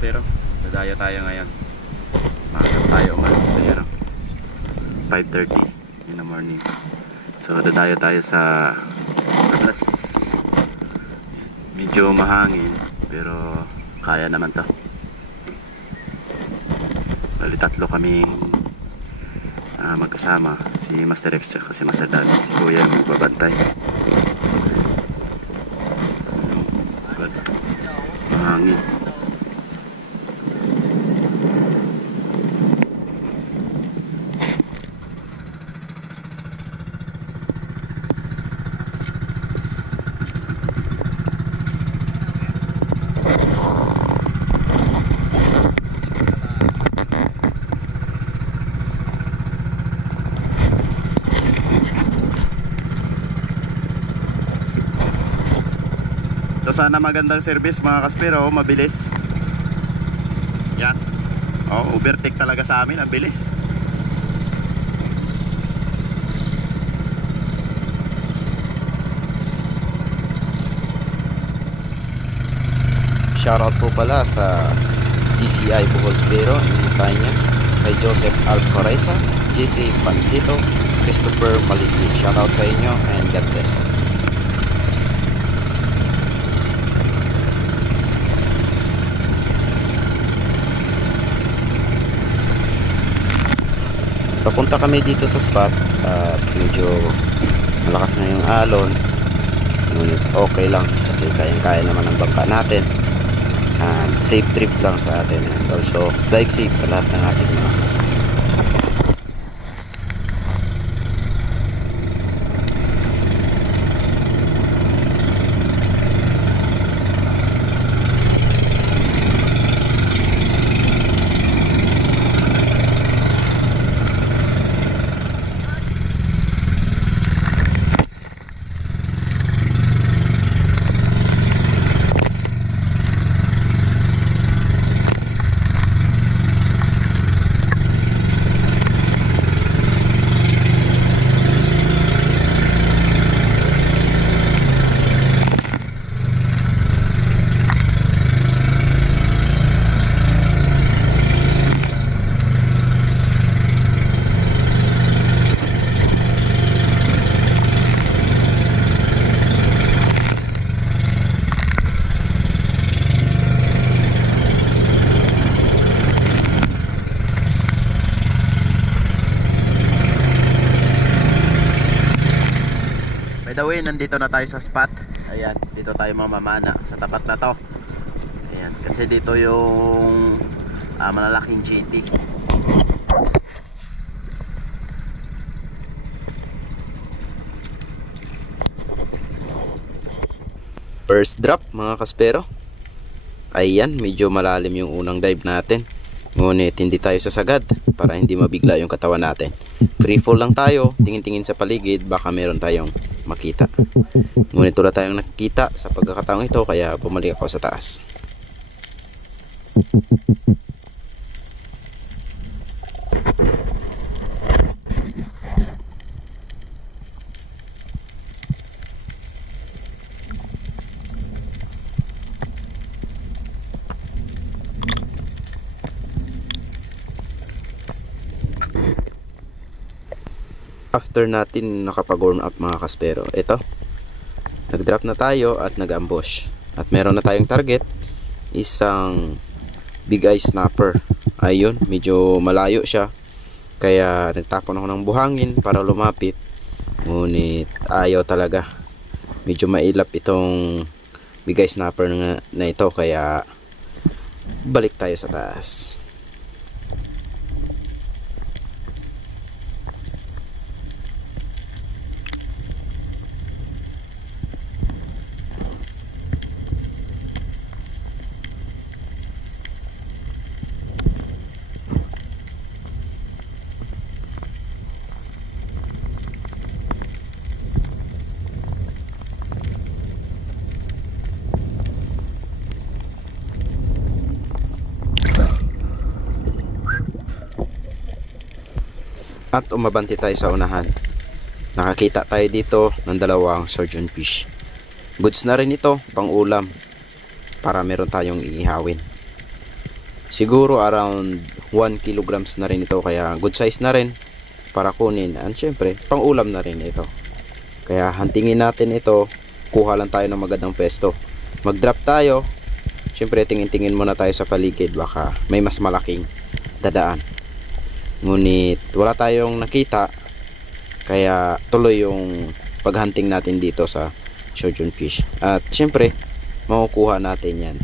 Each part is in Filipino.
kaspero, dadayo tayo ngayon. Maaga tayo umalis sa 5:30 in the morning. So dadayo tayo sa Atlas. Medyo mahangin pero kaya naman to. Bali tatlo kaming magkasama, si Master X at si Master Dad, si Kuya yung magbabantay. Mahangin. So sana magandang service mga kaspero, mabilis. Yan. Oh, overtake talaga sa amin, ang bilis. Shoutout po pala sa GCI Boholsbero, inintay niya, kay Joseph Alcoreza, JC Pancito, Christopher Maliksi. Shoutout sa inyo and God bless. Papunta kami dito sa spot at medyo malakas na yung alon, ngunit okay lang kasi kayang-kaya naman ang bangka natin and safe trip lang sa atin, and also dive safe sa lahat ng ating mga kasama. By the way, nandito na tayo sa spot. Ayan, dito tayo mamamana sa tapat na to. Ayan, kasi dito yung malalaking jetty. First drop mga kaspero. Ayan, medyo malalim yung unang dive natin, ngunit hindi tayo sasagad para hindi mabigla yung katawan natin. Free fall lang tayo, tingin-tingin sa paligid, baka meron tayong makita. Ngunit wala tayong nakikita sa pagkakataong ito, kaya bumalik ako sa taas. After natin nakapag-warm up mga kaspero, ito, nag-drop na tayo at nag-ambush. At meron na tayong target, isang big eye snapper. Ayun, medyo malayo siya, kaya nagtapon ako ng buhangin para lumapit. Ngunit ayaw talaga. Medyo mailap itong big eye snapper na ito, kaya balik tayo sa taas. At umabanti tayo sa unahan. Nakakita tayo dito ng dalawang surgeon fish. Goods na rin ito, pang ulam, para meron tayong iihawin. siguro around 1 kilograms na rin ito, kaya good size na rin para kunin. And syempre, pang ulam na rin ito. Kaya huntingin natin ito, kuha lang tayo ng magandang pwesto. Mag-drop tayo, syempre tingin-tingin muna tayo sa paligid, baka may mas malaking dadaan. Ngunit wala tayong nakita, kaya tuloy yung paghunting natin dito sa Shojun Fish. At syempre, makukuha natin yan.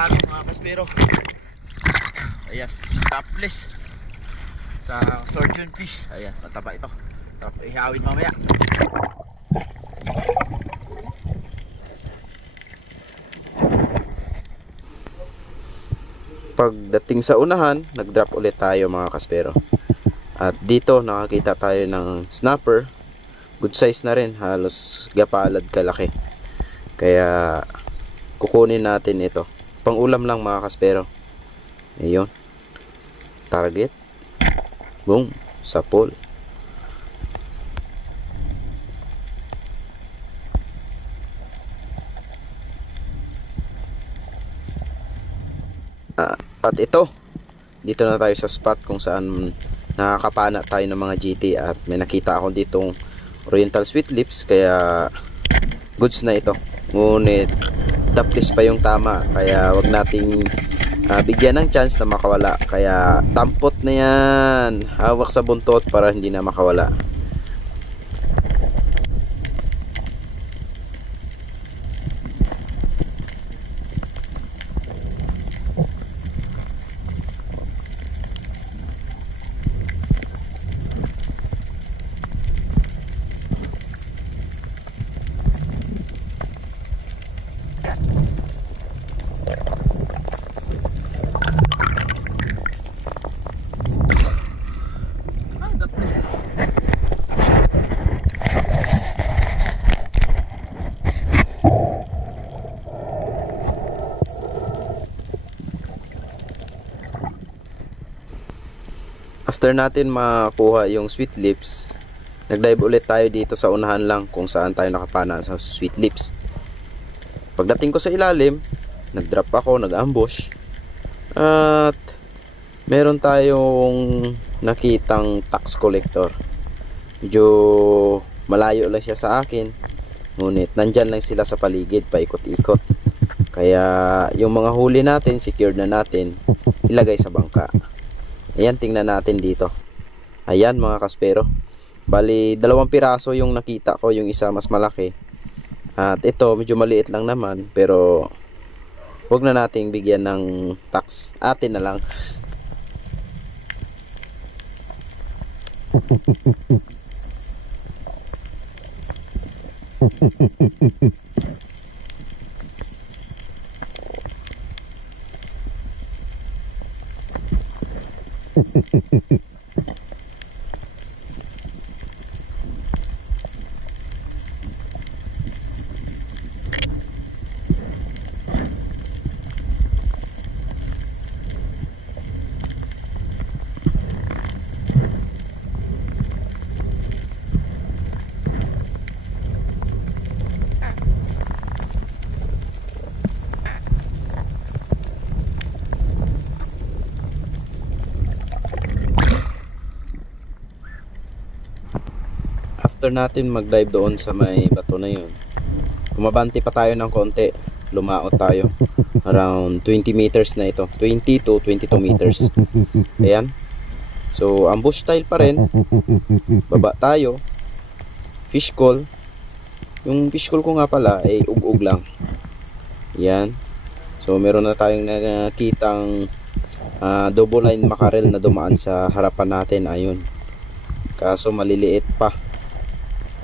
Mga kaspero, ayan, topless sa Shojun Fish. Ayan, mataba ito. Tapos ihawin mamaya. Pagdating sa unahan, nag-drop ulit tayo mga kaspero. At dito nakakita tayo ng snapper. Good size na rin, halos gapalad kalaki. Kaya kukunin natin ito. Pang-ulam lang mga kaspero. Ayun. Target. Boom. Sapol. At ito, dito na tayo sa spot kung saan nakakapana tayo ng mga GT. At may nakita ako ditong Oriental Sweet Lips, kaya goods na ito. Ngunit topless pa yung tama, kaya wag nating bigyan ng chance na makawala. Kaya tampot na yan, hawak sa buntot para hindi na makawala. After natin makuha yung Sweet Lips, nag-dive ulit tayo dito sa unahan lang kung saan tayo nakapana sa Sweet Lips. Pagdating ko sa ilalim, nag-drop ako, nag-ambush. At meron tayong nakitang tax collector. Medyo malayo lang siya sa akin, ngunit nandyan lang sila sa paligid, paikot-ikot. Kaya yung mga huli natin, secured na natin, ilagay sa bangka. Ayan, tingnan natin dito. Ayan mga kaspero, bali 2 piraso yung nakita ko, yung isa mas malaki. At ito medyo maliit lang naman, pero wag na nating bigyan ng tax, atin na lang. After natin mag-dive doon sa may bato na yun, Umabante pa tayo ng konti. Lumaot tayo. Around 20 meters na ito. 20 to 22 meters. Ayan. So, ambush style pa rin. Baba tayo. Fish call. Yung fish call ko nga pala ay ug-ug lang. Ayan. So, meron na tayong nakitang double line mackerel na dumaan sa harapan natin. Ayun. Kaso maliliit pa.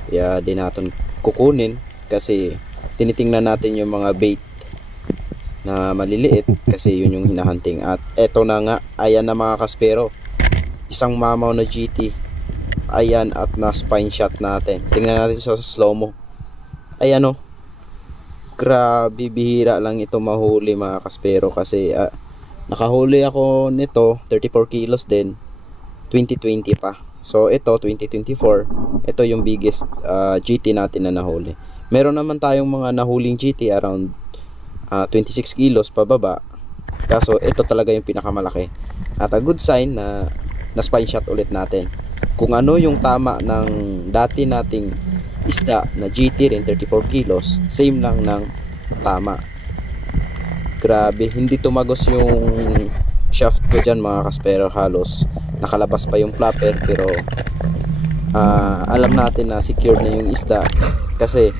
Kaya di natin kukunin kasi tinitingnan natin yung mga bait na maliliit kasi yun yung hinahunting. At eto na nga, ayan na mga kaspero, isang mamaw na GT. Ayan, at na spine shot natin. Tingnan natin sa slow mo. Ayan o, grabe, bihira lang ito mahuli mga kaspero kasi nakahuli ako nito 34 kilos din 2020 pa. So ito 2024, ito yung biggest GT natin na nahuli. Meron naman tayong mga nahuling GT around 26 kilos pababa. Kaso ito talaga yung pinakamalaki. At a good sign na spine shot ulit natin. Kung ano yung tama ng dati nating isda na GT rin 34 kilos, same lang ng tama. Grabe, hindi tumagos yung shaft ko dyan mga kaspero. Halos nakalabas pa yung flapper, pero alam natin na secured na yung isda kasi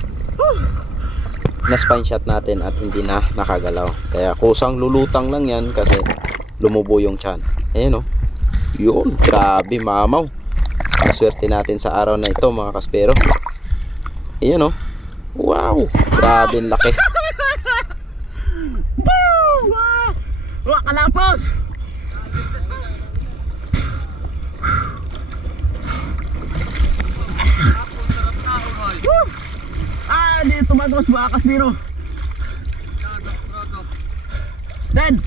na spine shot natin at hindi na nakagalaw. Kaya kusang lulutang lang yan kasi lumubo yung tiyan. Ayan o, yun, grabe mamaw. Swerte natin sa araw na ito mga kaspero. Ayan o, wow, grabe laki. Wah, kalapos! Hindi tumagos mga kaspero. Dan!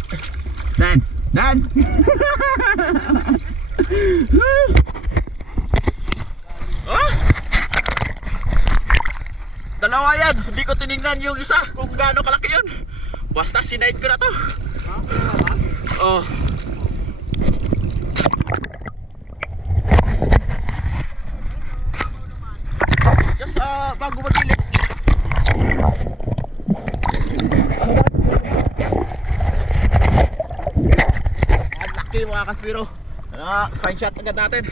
Oh? Dalawa yan. Hindi ko tinignan yung isa kung gaano kalaki yun. Basta sinaid ko na to. Oh. Just bago mag-ilit. Ang laki mga kaspero. Spine shot agad natin.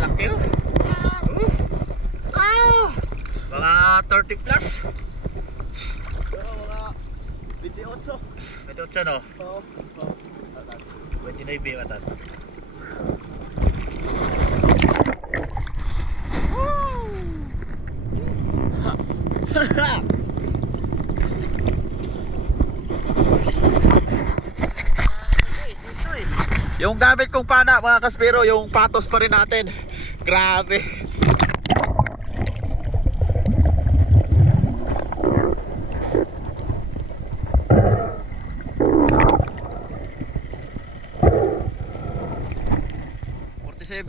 Laki oh. Mga 30 plus. Mga 28. 28 no? Oo. 29 matan. Yung gamit kong pana mga kaspero, yung patos pa rin natin. Grabe.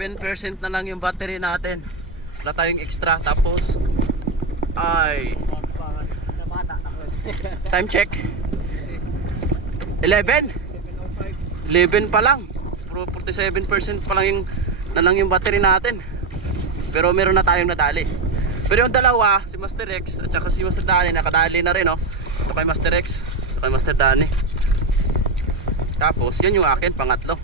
%, na lang yung battery natin. Wala tayong extra. Tapos ay time check 11 pa lang. 47% pa lang yung yung battery natin. Pero meron na tayong nadali. Pero yung dalawa, si Master Rex at saka si Master Danny, nakadali na rin oh. Ito kay Master Rex, ito kay Master Danny. Tapos yun yung akin, pangatlo.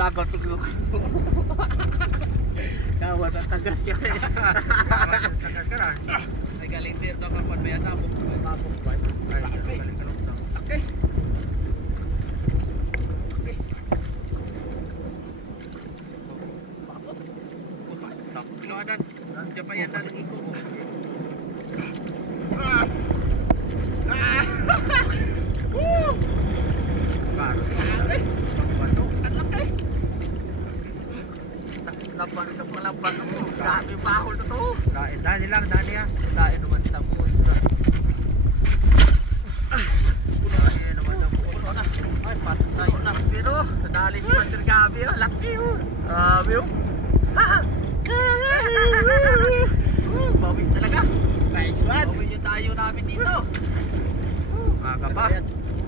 laban tuloy. Kawat at tagas kaya. Tagas ka lang. Ay galing din ito kapag may atapok. Atapok ba? Okay. Pinawadan. Diyan pa yan natin iko ko. Woo! Baru sa laki. Pagbato. Ang laki. Laban sa palaban mo. Dami bahol na to. Dali lang, dali ha. Dali naman sa mo. Dali naman sa mo. Ay, patay na. Pero, nadali si Master Gabi. Laki oh. Gabi oh. Bawi talaga. Nice one. Bawi yung tayo namin dito. Maga pa.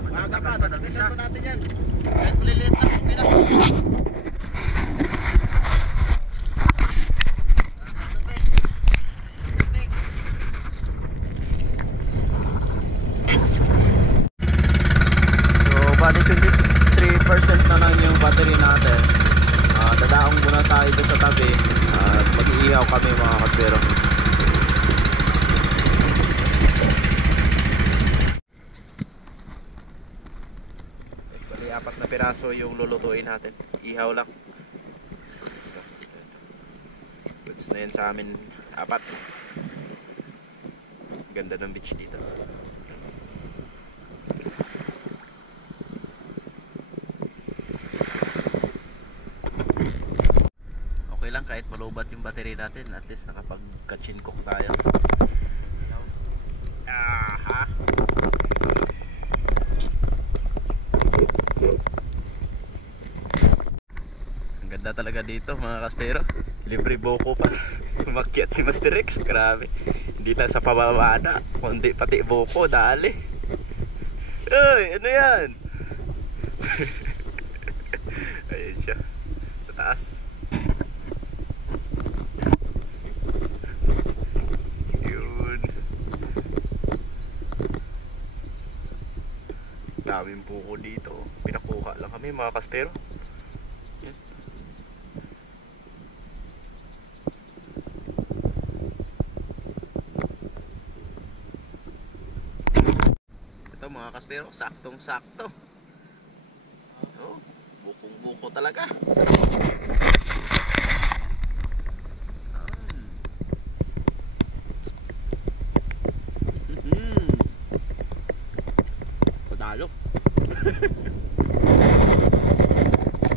Maga pa. Tatagisan pa natin yan. Kahit maliliit na. Okay na. So, bali 23% na lang yung battery natin. Dadaong muna tayo doon sa tabi at mag-iihaw kami mga kaspero. Bali 4 na piraso yung lulutuin natin. Ihaw lang. Goods na yan sa amin 4. Ganda ng beach dito. Lang kahit malubat yung battery natin, at least nakapag-kachin cook tayo. Aha. Ang ganda talaga dito mga kaspero. Libre boko pa. Umakyat si Master Rex, grabe. Hindi lang sa pababada, kundi pati boko, dali. Ay, ano yan? Ayun siya sa taas. Daming buko dito. Pinakuha lang kami mga kaspero. Yan. Ito mga kaspero, saktong sakto. Oh, bukong buko talaga. Sarap. Padalo.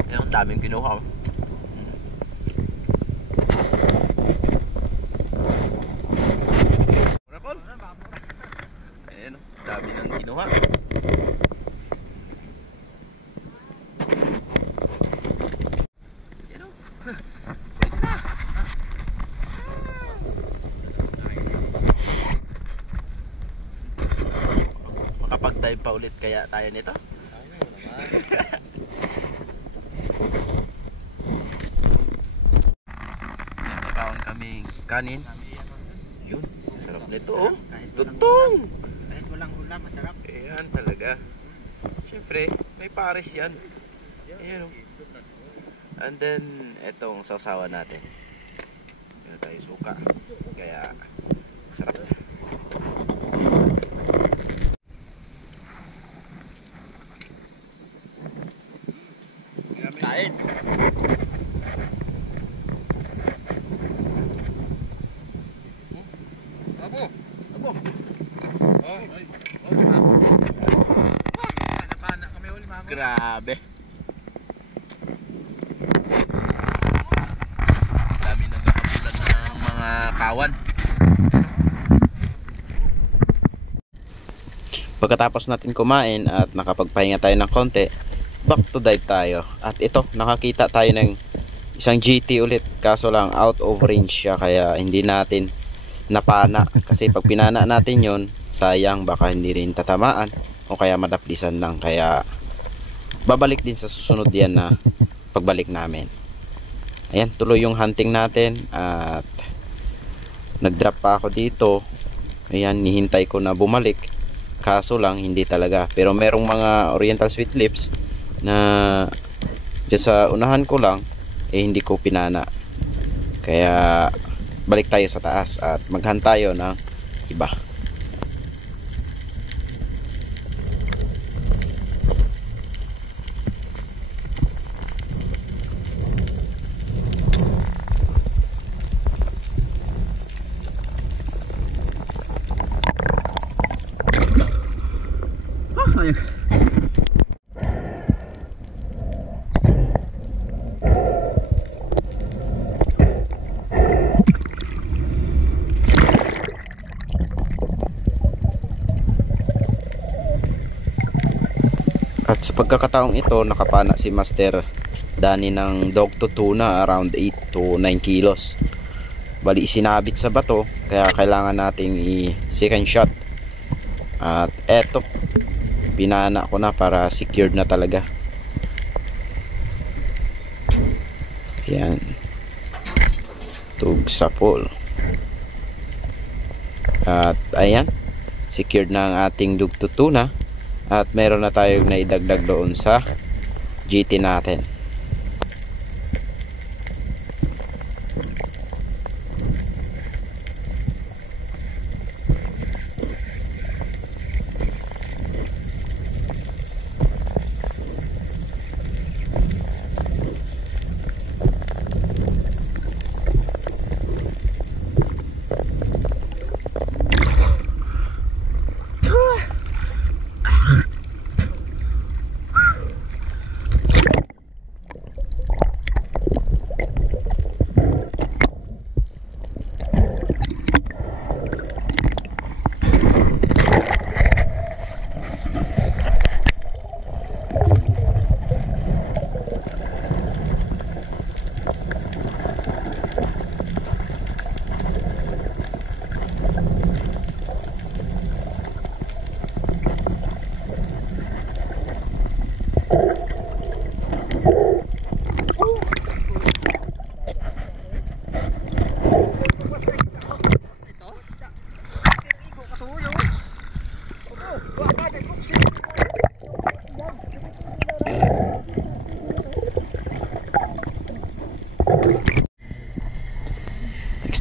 Yan ang daming kinuha. Rakol. Ayan, dami nang kinuha. Ayan o. Pwede na. Makapag-dive pa ulit kaya tayo nito. Nakaon kaming kanin. Yun, sarap nito oh. Tutong. Kahit walang ulam, masarap. Ayan talaga. Siyempre, may pares yan. Ayan oh. And then, etong sausawan natin. Meron tayo suka. Kaya, sarap. Kain. Abo. Abo. Pana kami uli mama. Grabe. Dami nang nakapulan ng mga kawan. Pagkatapos natin kumain at nakapagpahinga tayo ng konti, back to dive tayo. At ito, nakakita tayo ng isang GT ulit. Kaso lang out of range siya, kaya hindi natin napana. Kasi pag pinana natin yon, sayang, baka hindi rin tatamaan o kaya madaplisan lang. Kaya babalik din sa susunod yan na pagbalik namin. Ayan, tuloy yung hunting natin. At nag-drop pa ako dito. Ayan, nihintay ko na bumalik. Kaso lang hindi talaga. Pero merong mga oriental sweet lips na Diyan sa unahan ko lang hindi ko pinana. Kaya balik tayo sa taas at maghan tayo ng iba. At sa pagkakataong ito, nakapana si Master Danny ng dog to tuna around 8 to 9 kilos. Bali isinabit sa bato, kaya kailangan nating i-second shot. At eto, pinana ko na para secured na talaga. Yan. Tug sa pool. At ayan, secured na ang ating dog to tuna. At meron na tayong naidagdag doon sa GT natin.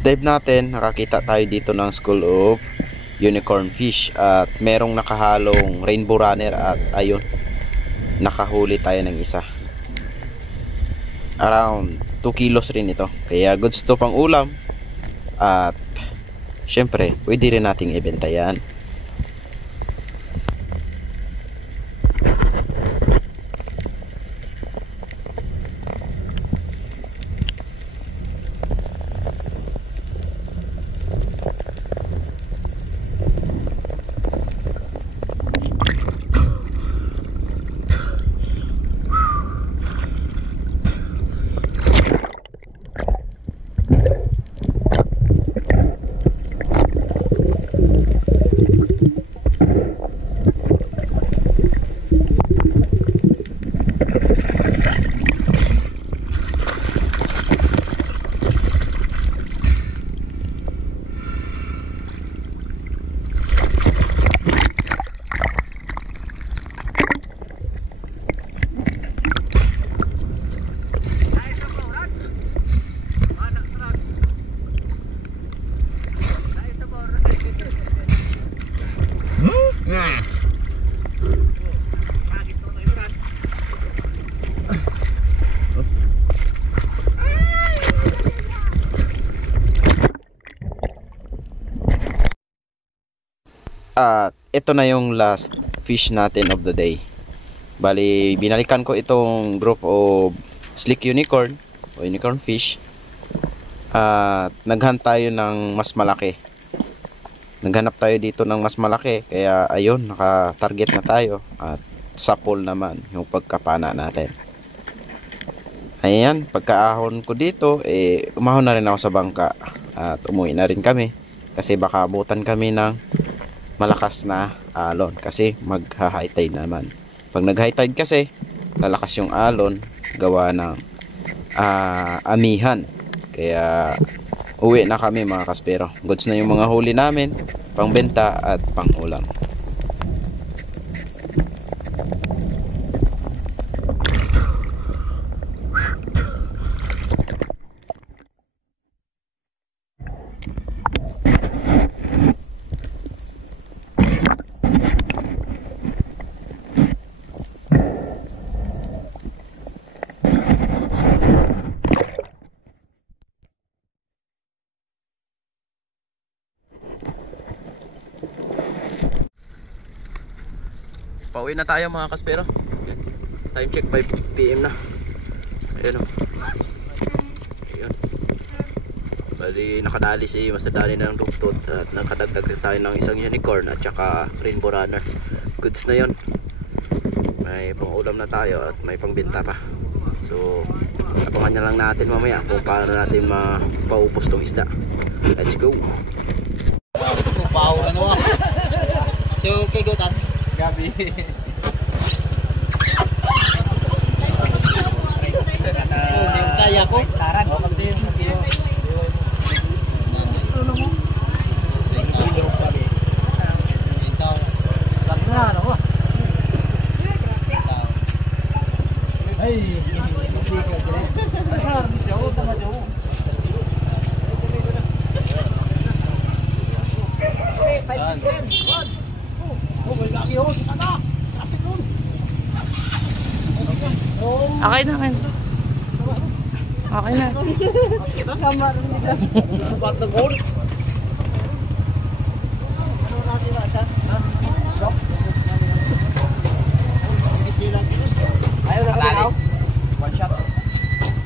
Dive natin, nakakita tayo dito ng school of unicorn fish at merong nakahalong rainbow runner at ayun, nakahuli tayo ng isa. Around 2 kilos rin ito, kaya goods to pang ulam at syempre pwede rin nating ibenta yan. At ito na yung last fish natin of the day. Bali, binalikan ko itong group of slick unicorn o unicorn fish. At naghunt tayo ng mas malaki. Naghanap tayo dito ng mas malaki. Kaya ayun, naka-target na tayo. At sa pool naman yung pagkapana natin. Ayan, pagkaahon ko dito, umahon na rin ako sa bangka. At umuwi na rin kami. Kasi baka abutan kami ng malakas na alon kasi magha-high tide naman. Pag nag-high tide kasi lalakas yung alon gawa ng amihan. Kaya uwi na kami mga kaspero. Goods na yung mga huli namin, pangbenta at pang ulam. Pauwi na tayo mga kaspero. Time check 5 PM na. Ayun o. Ayun. Bali nakadali si Master Danny ng dugtod at nakadagdag din tayo ng isang unicorn at saka rainbow runner. Goods na yon. May pang-ulam na tayo at may pangbenta pa. So abangan na lang natin mamaya kung paano natin mapaubos tong isda. Let's go. Pau ano ah. So kay Gotan. Gabi. Kaya ko. Taran. O pagdi yung kilo. Okay na, okay na. Okay na. Kamar nila. Ba't na gold? Ayaw na ka. One shot.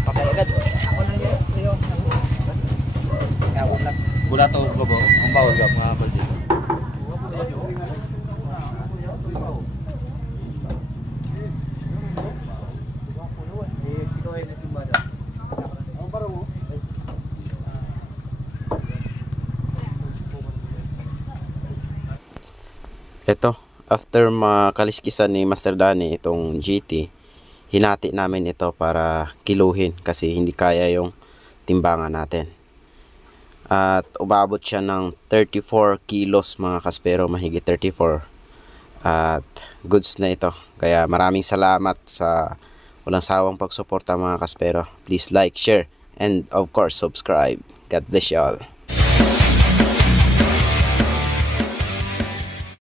Patay agad. Ako na yun. Bula to ko ba? Ang bawal ka mga baldi. Ito, after makaliskisan ni Master Danny itong GT, hinati namin ito para kiluhin kasi hindi kaya yung timbangan natin. At umabot siya ng 34 kilos mga kaspero, mahigit 34. At goods na ito. Kaya maraming salamat sa walang sawang pagsuporta mga kaspero. Please like, share, and of course subscribe. God bless you all.